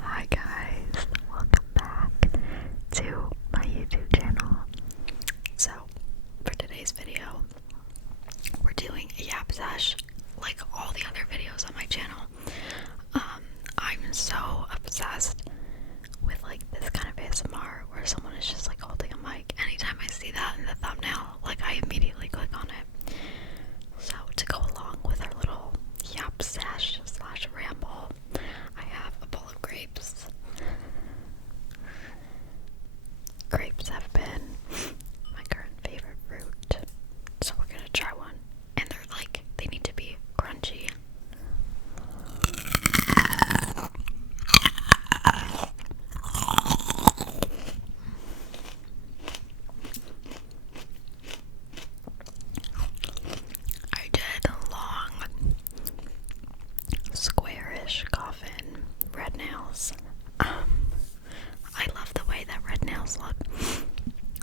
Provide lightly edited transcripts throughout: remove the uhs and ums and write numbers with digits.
Hi guys, welcome back to my YouTube channel. So, for today's video, we're doing a yap sesh like all the other videos on my channel. I'm so obsessed with like this kind of ASMR where someone is just like holding a mic. Anytime I see that in the thumbnail, like I immediately click on it. So to go along with our little yap sesh / ramble, I have a bowl of grapes. Grapes have been my current favorite fruit, so we're gonna try one. And they're like, they need to be crunchy. I did a long, squarish coffin red nails. I love the way that red nails look.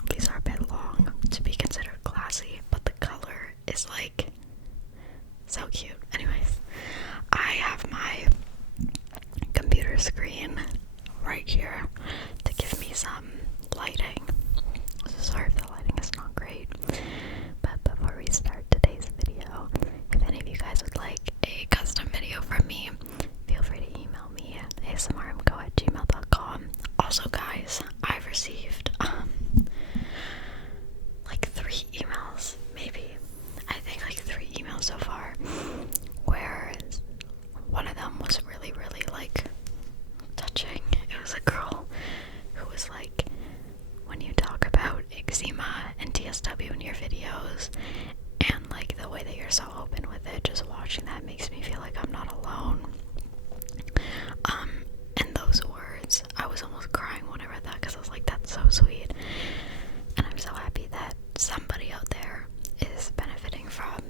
These are a bit long to be considered classy, but the color is like so cute. Anyways, I have my computer screen right here to give me some lighting. Sorry if the lighting is not great, but before we start today's video, if any of you guys would like a custom video from me, feel free to email me at asmremco@gmail.com. Also guys, I've received like 3 emails, maybe. I think like 3 emails so far, where one of them was really like touching. It was a girl who was like, when you talk about eczema and TSW in your videos, and like the way that you're so open with it, just watching that makes me feel like I'm not alone. And those words, I was almost crying when I read that, because I was like, that's so sweet. And I'm so happy that somebody out there is benefiting from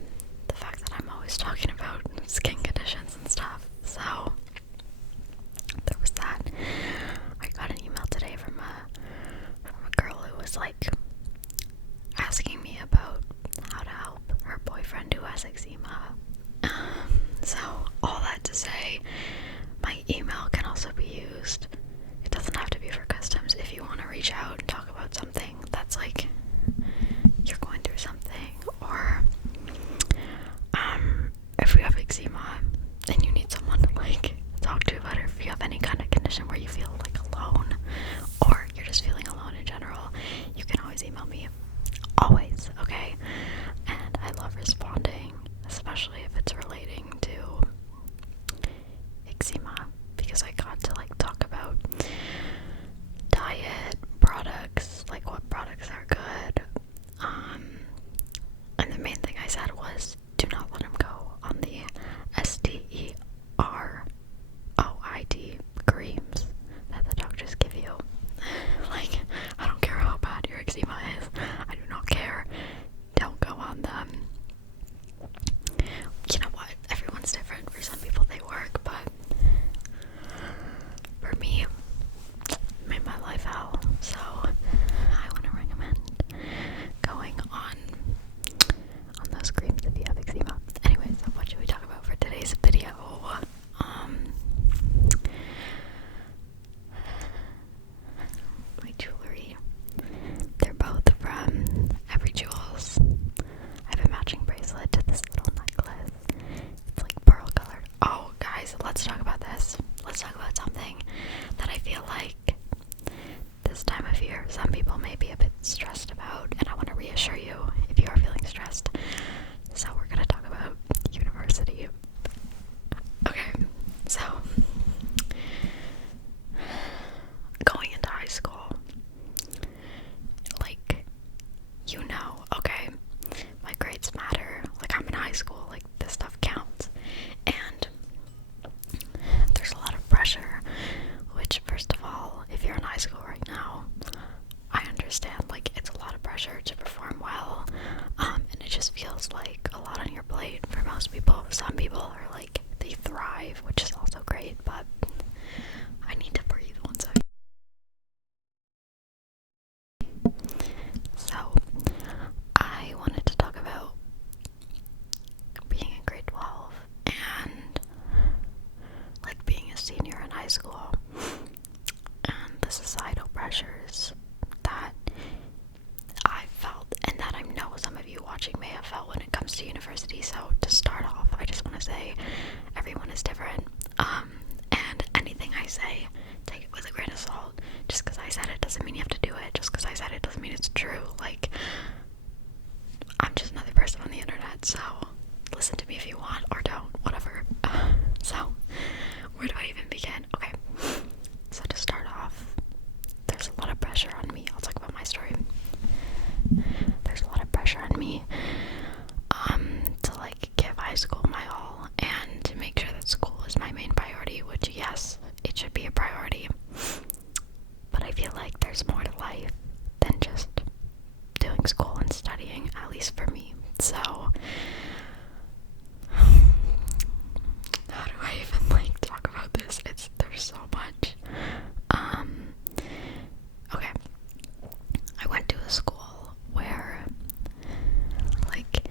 the fact that I'm always talking about skin conditions and stuff. So there was that. I got an email today from a girl who was like asking me about how to help her boyfriend who has eczema. So all that to say, my email can also be used. It doesn't have to be for customs. If you want to reach out and talk about something that's like you're going through something, or if you have eczema and you need someone to like talk to about it, if you have any kind of condition where you feel like alone, or you're just feeling alone in general, you can always email me. Always, okay? And I love responding, especially if it's relating to eczema, because I got to like talk about diet, products, like what products are good. And the main thing I said was, do not let him go on the STEROID creams that the doctors give you. Like, I don't care how bad your eczema is. I do not care. Don't go on them. You know what? Everyone's different. For some people they work, but for me, it made my life hell. So I want to recommend going on those creams if you have eczema. Anyways, what should we talk about for today's video? My jewelry. They're both from Every Jewels. I have a matching bracelet to this little necklace. It's like pearl colored. Oh, guys, let's talk about this. Let's talk about something that I feel like this time of year some people may be a bit stressed about, and I want to reassure you if you are feeling stressed. So we're going to talk about university. Okay, so going into high school, like, you know, okay, my grades matter. Like, I'm in high school, like, this stuff counts. And there's a lot of pressure, which, first of all, if you're in high school right now, I understand, like, it's a lot of pressure to perform well, and it just feels like say, take it with a grain of salt. Just because I said it doesn't mean you have to do it. Just because I said it doesn't mean it's true. Like, I'm just another person on the internet, so listen to me if you want, or don't, whatever. So, where do I even begin? Okay, so to start off, there's a lot of pressure on me. I'll talk about my story. There's a lot of pressure on me to like give high school my all and to make sure that school is my main priority, which yes, it should be a priority, but I feel like there's more to life than just doing school and studying, at least for me. So how do I even like talk about this? There's so much. Okay, I went to a school where like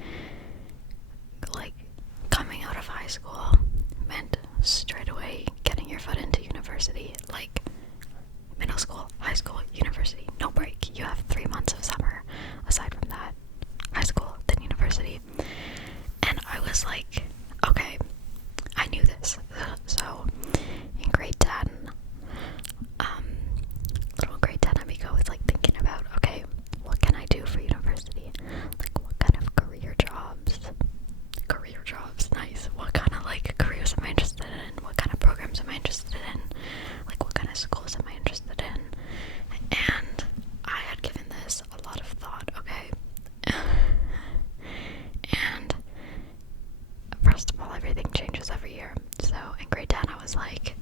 coming out of high school meant straight away getting your foot into university. Like middle school, high school, university, no break. You have 3 months of summer. Aside from that, high school, then university. And I was like, okay, I knew this. So in grade 10, little grade 10 Amigo was like thinking about, okay, what can I do for university? Like, what kind of career jobs, nice. What kind of like careers am I interested in? What kind of programs am I interested in? Like, what kind of schools am I interested in? And I had given this a lot of thought, okay? And first of all, everything changes every year. So in grade 10, I was like,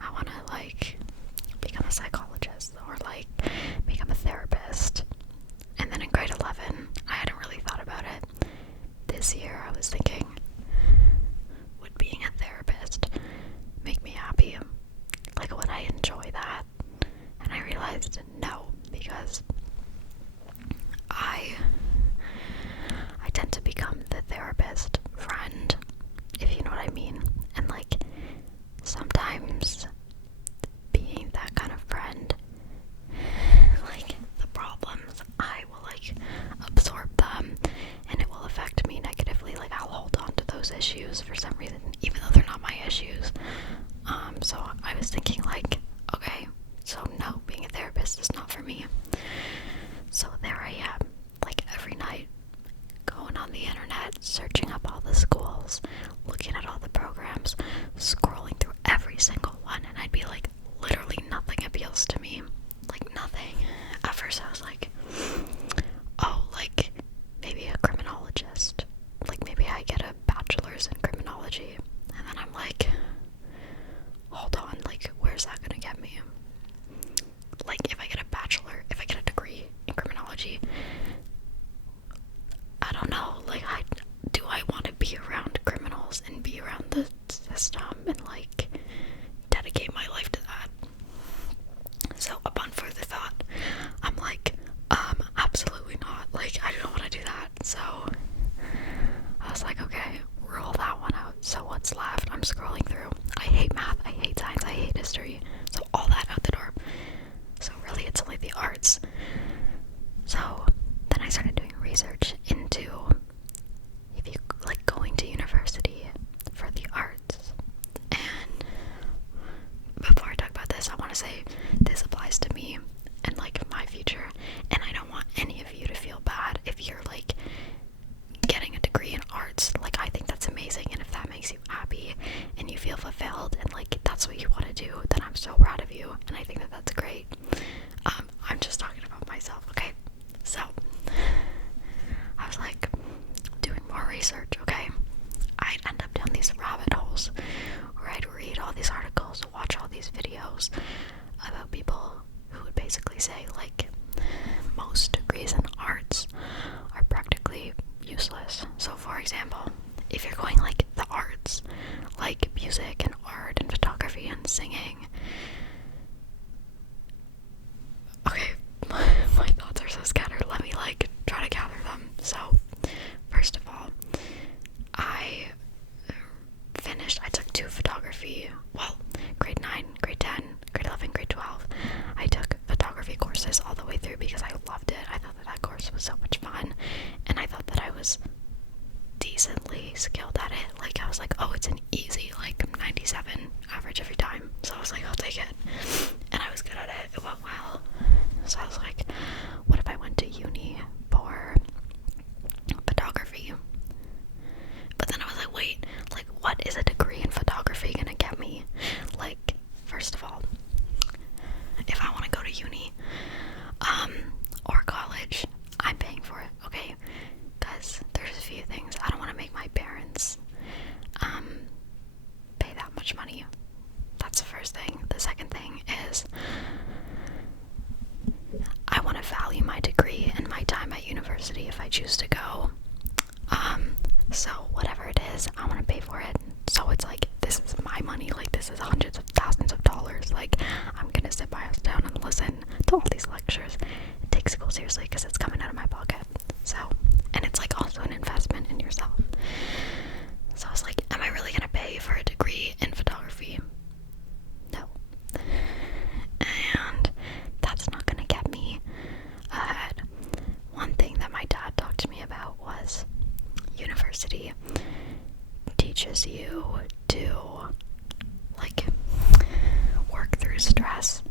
I want to like become a psychologist or like become a therapist. And then in grade 11, I hadn't really thought about it. This year, I was thinking, would being a therapist make me happy? Like, would I enjoy that? And I realized no, because I tend to become the therapist friend, if you know what I mean. And like, sometimes being that kind of friend, like the problems, I will like absorb them and it will affect me negatively. Like, I'll hold on to those issues for some reason, even though they're not my issues. So I was thinking like, okay, so no, being a therapist is not for me. So there I am, like every night, going on the internet, searching up all the schools, looking at all the programs, scrolling through every single one, and I'd be like, literally nothing appeals to me. Like, nothing. At first I was like, oh, like, maybe a criminologist. Like, maybe I get a bachelor's in criminology. And then I'm like, hold on, like, where's that gonna get me? Like, if I get a degree in criminology, I don't know, like, do I want to be around criminals and be around the system and, like, dedicate my life to that? So, upon further thought, I'm like, absolutely not. Like, I don't want to do that. So, I was like, okay, rule that one out. So, what's left? I'm scrolling through. I hate math, I hate science, I hate history. So, all that out the door. So, really, it's only the arts. So, then I started doing research into if you like going to university for the arts. And before I talk about this, I want to say this applies to me and like my future, and I don't want any of you to feel bad if you're like getting a degree in arts. Like, I think that's amazing, and if that makes you happy and you feel fulfilled and like that's what you want to do, then I'm so proud of you, and I think that that's great. I'm just talking about myself, okay? So I was like doing more research, okay? I'd end up down these rabbit holes where I'd read all these articles, watch all these videos about people who would basically say like most degrees in arts are practically useless. So for example, if you're going like the arts, like music and art and photography and singing, okay, my thoughts are so scattered. Let me like try to gather them. So first of all, I took 2 photography, well, grade 9, grade 10, grade 11, grade 12. I took photography courses all the way through because I loved it. I thought that course was so much fun, and I thought that I was decently skilled at it. Like, I was like, oh, it's an easy, like, 97 average every time. thousands of dollars. Like, I'm gonna sit my ass down and listen to all these lectures and take school seriously because it's coming out of my pocket. So, and it's like also an investment in yourself. So I was like, am I really gonna pay for a degree in photography? No. And that's not gonna get me ahead. One thing that my dad talked to me about was university teaches you to like work through stress,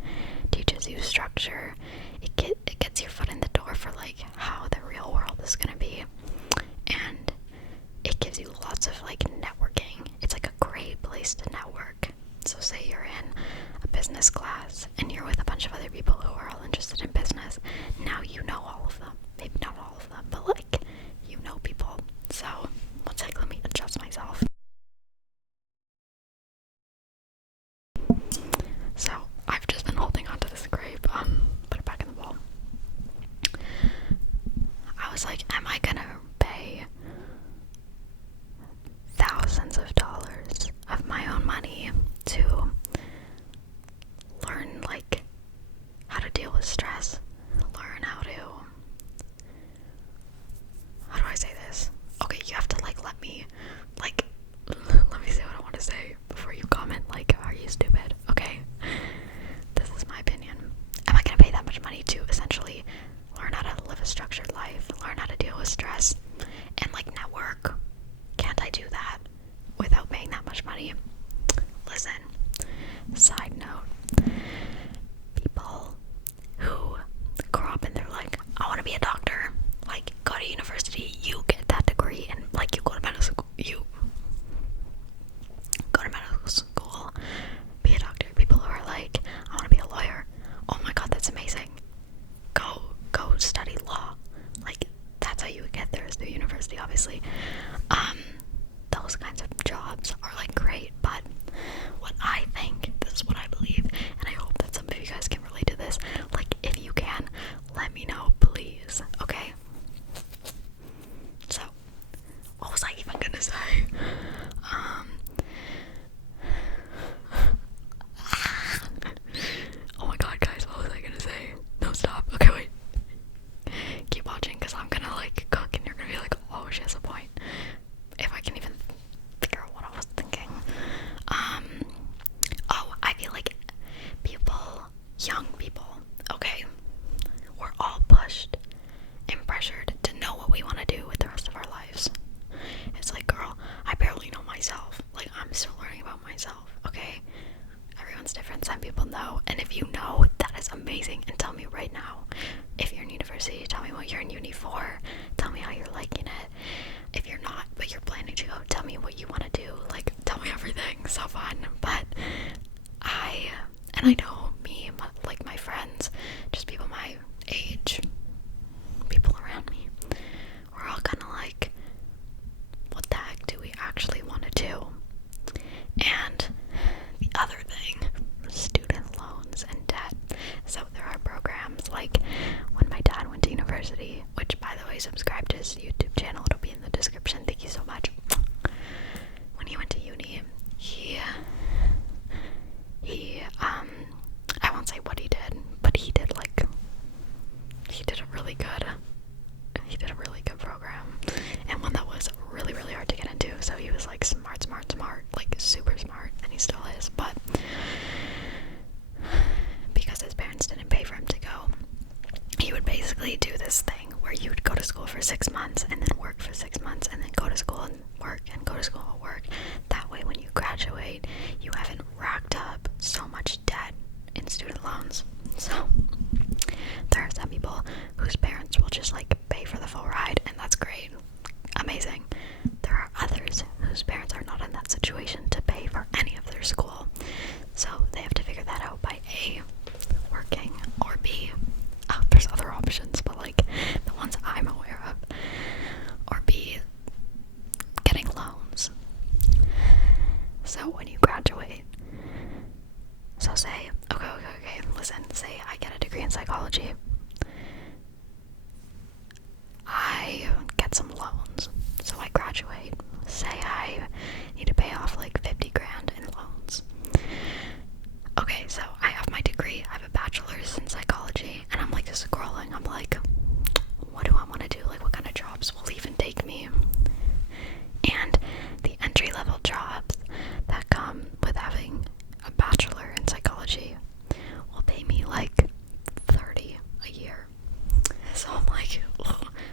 teaches you structure. It gets your foot in the door for like how the real world is gonna be, and it gives you lots of like networking. It's like a great place to network. So say you're in a business class and you're with a bunch of other people who are all interested in business. Now you know all of them. Maybe not all of them, but like you know people. So one sec, let me adjust myself. So I've just been holding onto this grape. Put it back in the bowl. I was like, am I gonna pay thousands of dollars of my own money to learn like how to deal with stress, learn how do I say this? Okay, you have to like let me say what I want to say before you comment like, are you stupid? Okay, this is my opinion. Am I gonna pay that much money to essentially learn how to live a structured life, learn how to deal with stress, and like network? Can't I do that without paying that much money? Listen, side note, people who grow up and they're like, I want to be a doctor, like go to university, you get that degree, and like you go to medical school, be a doctor. People who are like, I want to be a lawyer, oh my god, that's amazing, go study law. Like that's how you would get there, is through university, obviously. Those kinds of jobs are like great, but what I think, this is what I believe, and I hope that some of you guys can relate to this. Like, if you can, let me know, please. Okay? So, what was I even gonna say? Oh my god, guys, what was I gonna say? No, stop. Okay, wait. Keep watching, because I'm gonna like cook and you're gonna be like, oh, she has a point. If I can even figure out what I was thinking. I feel like young people, okay, we're all pushed and pressured to know what we want to do with the rest of our lives. It's like, girl, I barely know myself. Like, I'm still learning about myself, okay? Everyone's different. Some people know, and if you know, that is amazing. And tell me right now, if you're in university, tell me what you're in uni for. Tell me how you're liking it. If you're not, but you're planning to go, tell me what you want to do. Like, tell me everything. So fun. But I know me, like my friends, just people my age, people around me, we're all kind of like, what the heck do we actually want to do? And the other thing, student loans and debt. So there are programs like when my dad went to university, which, by the way, subscribe to his YouTube channel, it'll be in the description. Thank you so much. When he went to uni, he I won't say what he did, but he did a really good program, and one that was really, really hard to get into. So he was like smart, like super smart, and he still is, but because his parents didn't pay for him to go, he would basically do this thing where you would go to school for 6 months and then work for 6 months and then go to school and work and go to school and work. That way when you graduate, you haven't racked up so much debt in student loans. So there are some people whose parents will just like pay for the full ride, and that's great, amazing. There are others whose parents are not in that situation to pay for any of their school, so they have to figure that out by A, working, or B, there's other options, but like the ones I'm aware of, or B, getting loans. So when you graduate, so say, okay, listen, say I get a degree in psychology, I get some loans, so I graduate, say I need to pay off like 50 grand in loans. okay, so I have my degree, I have a bachelor's in psychology, and I'm like just scrolling, I'm like, what do I want to do? Like, what kind of jobs will even take me? And the entry-level jobs that come with having a bachelor in psychology will pay me like 30 a year. So I'm like,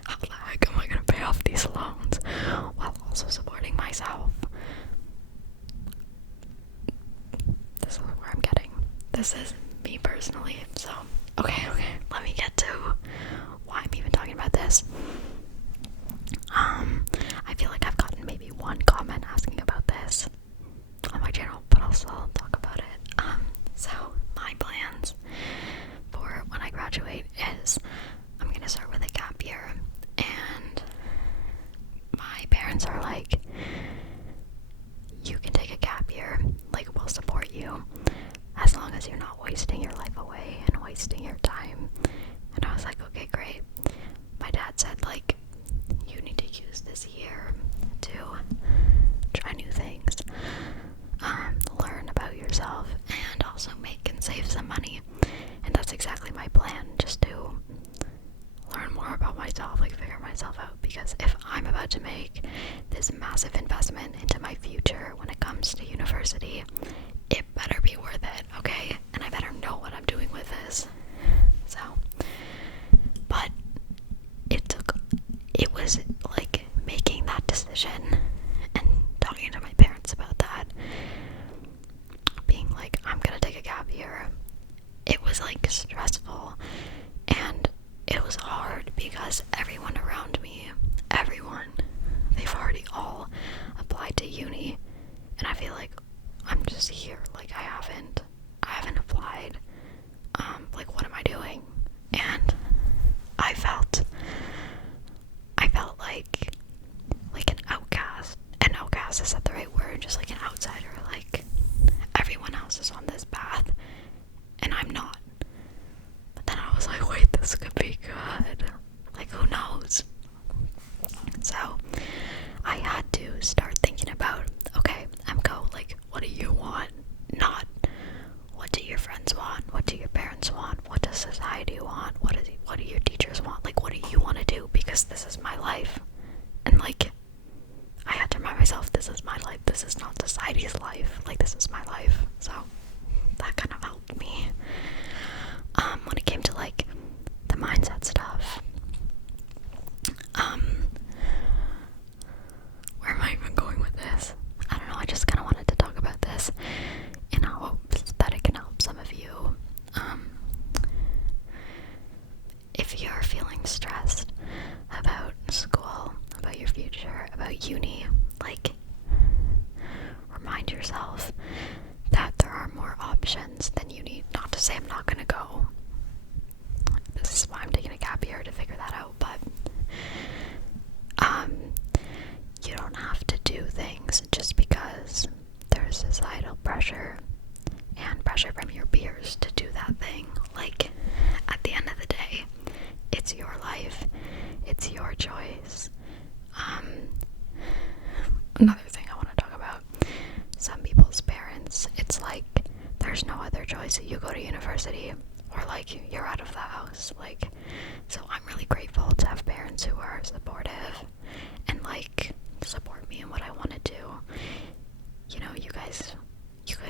how the heck am I gonna pay off these loans while also supporting myself? This is where I'm getting. This is me personally. So, okay, let me get to why I'm even talking about this. I feel like I've gotten maybe one comment asking about this on my channel, but I'll still talk about it. So my plans for when I graduate is I'm gonna start with a gap year, and my parents are like, you can take a gap year, like we'll support you as long as you're not wasting your life away and wasting your time. And I was like, okay, great. My dad said, like, you need to use this year to try new things, learn about yourself, and also make and save some money. And that's exactly my plan, just to learn more about myself, like figure myself out, because if I'm about to make this massive investment into my future when it comes to university, it better be worth it, okay? And I better know what I'm doing with this. So, but it was like making that decision and talking to my parents about that, being like, I'm gonna take a gap year. It was like stressful, and it was hard because everyone around me, they've already all applied to uni, and I feel like I'm just here, like I haven't applied. Like, what am I doing? And I felt like an outcast. An outcast, is that the right word? Just like an outsider, like everyone else is on this path and I'm not. But then I was like, wait, this could be good. Like, who knows? So I had to start thinking about, okay, Emco, like, what do you want? Not what do your friends want? What do your parents want? What does society want? What do your teachers want? Like, what do you want to do? Because this is my life. And like, I had to remind myself, this is my life. This is not society's life. Like, this is my life. So that kind of helped me. When it came to like the mindset stuff, where am I even going with this? I don't know, I just kind of wanted to talk about this in hopes that it can help some of you. If you're feeling stressed about school, about your future, about uni, like, remind yourself that there are more options than uni. Not to say I'm not gonna go. This is why I'm taking a gap year, to figure that out, but you don't have to do things just because there's societal pressure and pressure from your peers to do that thing. Like, at the end of the day, it's your life, it's your choice. Another thing I want to talk about, some people's parents, it's like there's no other choice. You go to university or like you're out of the house. Like, so I'm really grateful to have parents who are supportive and like support me in what I want to do. You know, you guys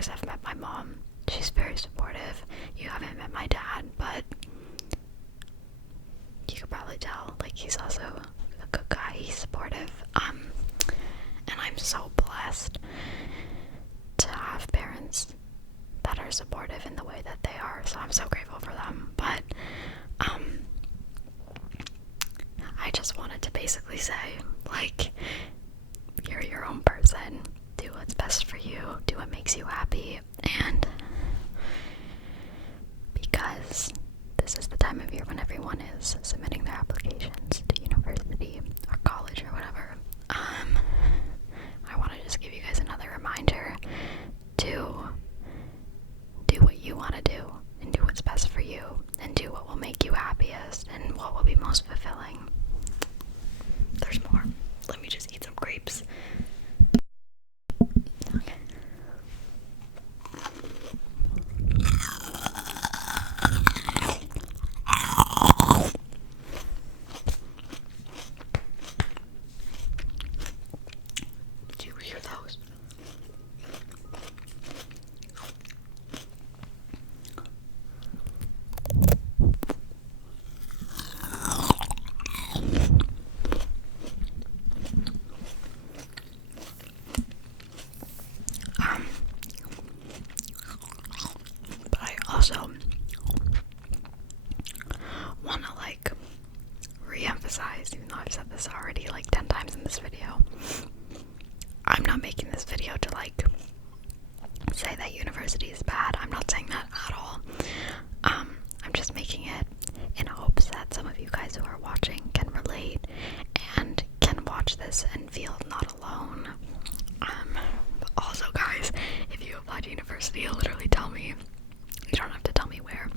have met my mom. She's very supportive. You haven't met my dad, but you could probably tell, like, he's also a good guy. He's supportive. And I'm so blessed to have parents that are supportive in the way that they are. So I'm so grateful for them. But I just wanted to basically say, like, you're your own person. Do what's best for you. Do what makes you happy. And because this is the time of year when everyone is submitting their applications to university or college or whatever, I want to just give you guys another reminder to do what you want to do and do what's best for you and do what will make you happiest and what will be most fulfilling. There's more. Let me just eat some grapes. Okay. also want to like re-emphasize, even though I've said this already like 10 times in this video, I'm not making this video to like say that university is bad. I'm not saying that at all. I'm just making it in hopes that some of you guys who are watching can relate and can watch this and feel not alone. Also, guys, if you apply to university, literally tell me. You don't have to tell me where,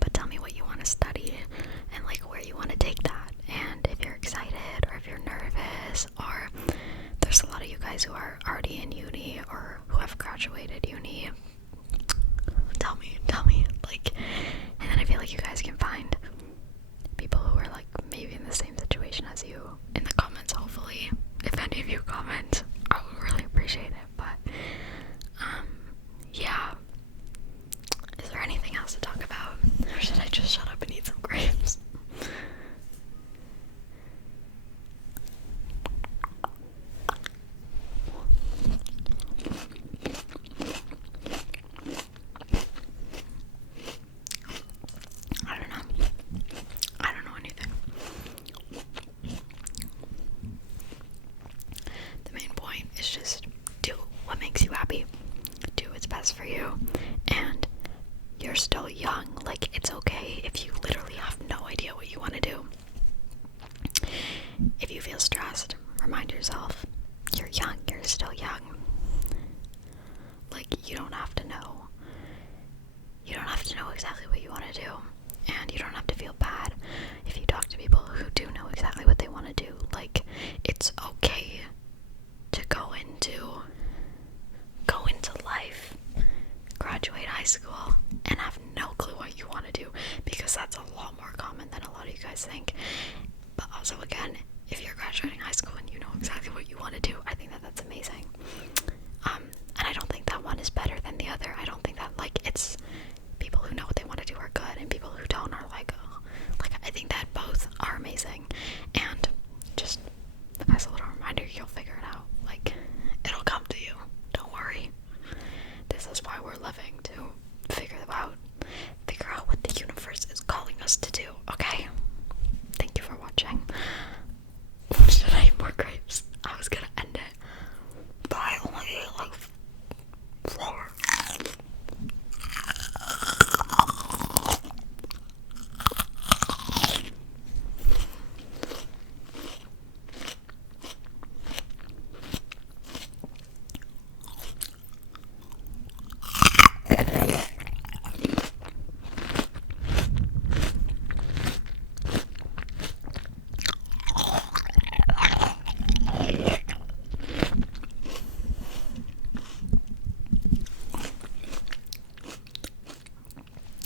but tell me what you want to study and like where you want to take that, and if you're excited or if you're nervous, or there's a lot of you guys who are already in uni or who have graduated uni. Tell me, like, and then I feel like you guys can find people who are like maybe in the same situation as you in the comments. Hopefully, if any of you comment, I would really appreciate it. But yeah, is there anything else to talk about, or should I just shut up and eat some grapes? I don't know anything. The main point is just do what makes you happy. Do what's best for you. And you're still young. Like, it's okay if you literally have no idea what you want to do. If you feel stressed, remind yourself, you're young, you're still young. Like, you don't have to know. You don't have to know exactly what you want to do. And you don't have to feel bad if you talk to people who do know exactly what they want to do. Like, it's okay to go into life, graduate high school, and have no clue what you want to do, because that's a lot more common than a lot of you guys think. But also, again, if you're graduating high school and you know exactly what you want to do, I think that that's amazing. And I don't think that one is better than the other. I don't think that, like, it's people who know what they want to do are good, and people who don't are like, oh. Like, I think that both are amazing. And just as a little reminder, you'll figure it out. Like, it'll come to you. Don't worry. This is why we're living, to figure out what the universe is calling us to do, okay? Thank you for watching. Should I eat more grapes? I was gonna end it, but I only ate like 4.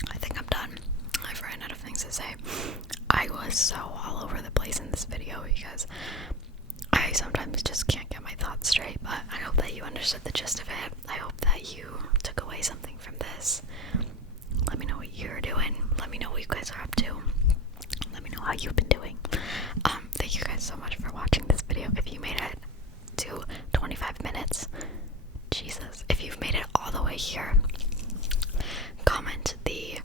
I think I'm done. I've ran out of things to say. I was so all over the place in this video because I sometimes just can't get my thoughts straight, but I hope that you understood the gist of it. I hope that you took away something from this. Let me know what you're doing. Let me know what you guys are up to. Let me know how you've been doing. Thank you guys so much for watching this video. If you made it to 25 minutes, Jesus, if you've made it all the way here, comment the